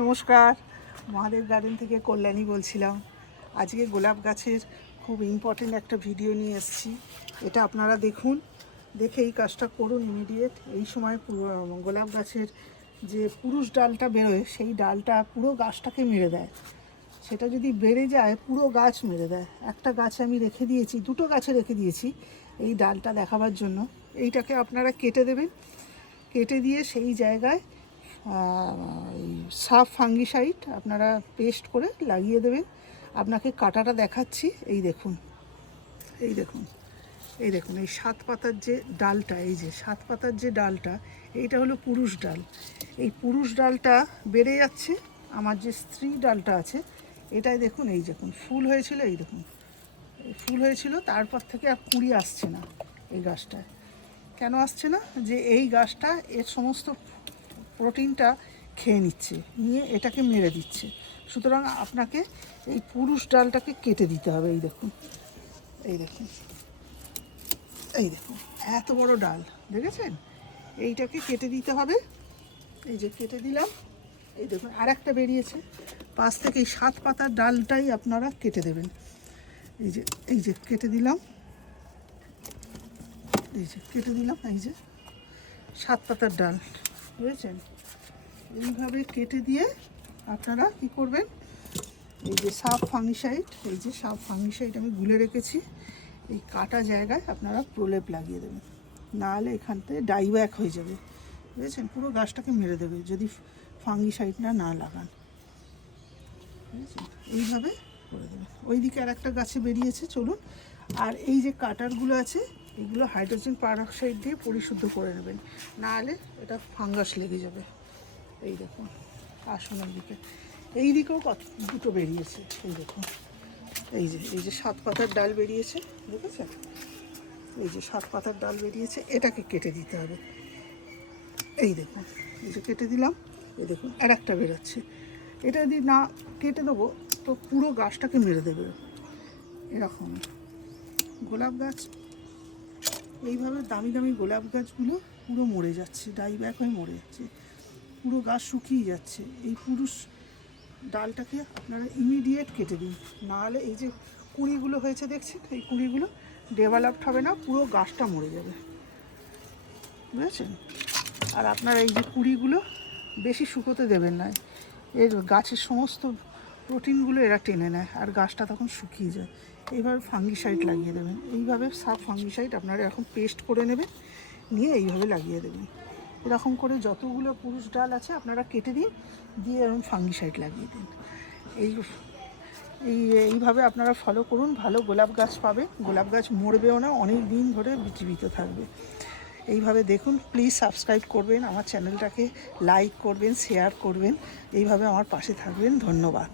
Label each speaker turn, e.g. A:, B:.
A: নমস্কার। মহাদেব গার্ডেন থেকে কল্যাণী বলছিলাম। আজকে গোলাপ গাছের খুব ইম্পর্টেন্ট একটা ভিডিও নিয়ে এসেছি। এটা আপনারা দেখুন। দেখে এই কাজটা করুন ইমিডিয়েট এই সময় গোলাপ গাছের যে পুরুষ ডালটা বেরোয়, সেই ডালটা পুরো গাছটাকে মেরে দেয়। সেটা যদি বেড়ে যায়, পুরো গাছ মেরে দেয়। একটা গাছে আমি রেখে দিয়েছি, দুটো গাছে রেখে দিয়েছি এই ডালটা দেখাবার জন্য। এইটাকে আপনারা কেটে দেবেন। কেটে দিয়ে সেই জায়গায় সাফ ফাঙ্গিসাইড আপনারা পেস্ট করে লাগিয়ে দেবেন। আপনাকে কাটাটা দেখাচ্ছি, এই দেখুন এই দেখুন এই দেখুন, এই সাত পাতার যে ডালটা, এই যে সাত পাতার যে ডালটা, এইটা হলো পুরুষ ডাল। এই পুরুষ ডালটা বেড়ে যাচ্ছে, আমার যে স্ত্রী ডালটা আছে, এটাই দেখুন, এই দেখুন, ফুল হয়েছিল, এই দেখুন ফুল হয়েছিল, তারপর থেকে আর কুড়ি আসছে না এই গাছটায়। কেন আসছে না? যে এই গাছটা এর সমস্ত প্রোটিনটা খেয়ে নিচ্ছে, নিয়ে এটাকে মেরে দিচ্ছে। সুতরাং আপনাকে এই পুরুষ ডালটাকে কেটে দিতে হবে, এই দেখুন। এই দেখুন। এই দেখুন, এত বড় ডাল, দেখেছেন? এইটাকে কেটে দিতে হবে। এই যে কেটে দিলাম। এই দেখুন আর একটা বেরিয়েছে। পাশ থেকে সাত পাতার ডালটাই আপনারা কেটে দেবেন। এই যে এই যে কেটে দিলাম। এই যে, কেটে দিলাম, এই যে সাত পাতার ডাল, বুঝেছেন? এইভাবে কেটে দিয়ে আপনারা কি করবেন? এই যে সাপ ফাঙ্গিসাইড, এই যে সাপ ফাঙ্গিসাইড আমি গুলে রেখেছি। এই কাটা জায়গায় আপনারা প্রলেপ লাগিয়ে দেবেন। নাহলে এখান থেকে ডাইব্যাক হয়ে যাবে। বুঝেছেন? পুরো গাছটাকে মেরে দেবে যদি ফাঙ্গিসাইডটা না লাগান। বুঝেছেন? এইভাবে করে দেবেন। ওই দিকে আর একটা গাছে বেরিয়েছে, চলুন। আর এই যে কাটারগুলো আছে, এগুলো হাইড্রোজেন পারঅক্সাইড দিয়ে পরিশুদ্ধ করে নেবেন। নাহলে এটা ফাঙ্গাস লেগে যাবে। এই দেখুন, আসনের দিকে। এই দিকেও কত, দুটো বেরিয়েছে, এই দেখুন। এই যে এই যে সাত পাতার ডাল বেরিয়েছে, দেখেছেন? এই যে সাত পাতার ডাল বেরিয়েছে, এটাকে কেটে দিতে হবে। এই দেখুন, এই যে কেটে দিলাম, এই দেখুন, আর একটা বেরোচ্ছে। এটা যদি না কেটে দেবো, তো পুরো গাছটাকে মেরে দেবে। এরকম। গোলাপ গাছ, এইভাবে দামি দামি গোলাপ গাছগুলো পুরো মরে যাচ্ছে, ডাই ব্যাক হয়ে মরে যাচ্ছে। পুরো গাছ শুকিয়ে যাচ্ছে। এই পুরুষ ডালটাকে আপনারা ইমিডিয়েট কেটে দিন। নাহলে এই যে কুঁড়িগুলো হয়েছে দেখছেন? এই কুঁড়িগুলো ডেভেলপড হবে না, পুরো গাছটা মরে যাবে। বুঝেছেন? আর আপনারা এই যে কুঁড়িগুলো বেশি শুকোতে দেবেন না। এর গাছের সমস্ত প্রোটিনগুলো এরা টেনে নেয়, আর গাছটা তখন শুকিয়ে যায়। এইভাবে ফাঙ্গিসাইড লাগিয়ে দেবেন। এইভাবে সাফ ফাঙ্গিসাইড আপনারা এখন পেস্ট করে নেবেন, নিয়ে এইভাবে লাগিয়ে দেবেন। এরকম করে যতগুলো পুরুষ ডাল আছে, আপনারা কেটে দিন, দিয়ে এরকম ফাঙ্গিসাইড লাগিয়ে দিন। এই এই এইভাবে আপনারা ফলো করুন, ভালো গোলাপ গাছ পাবে গোলাপ গাছ মরবেও না, অনেক দিন ধরে জীবিত থাকবে। এইভাবে দেখুন প্লিজ সাবস্ক্রাইব করবেন, আমার চ্যানেলটাকে লাইক করবেন শেয়ার করবেন, এইভাবে আমার পাশে থাকবেন, ধন্যবাদ।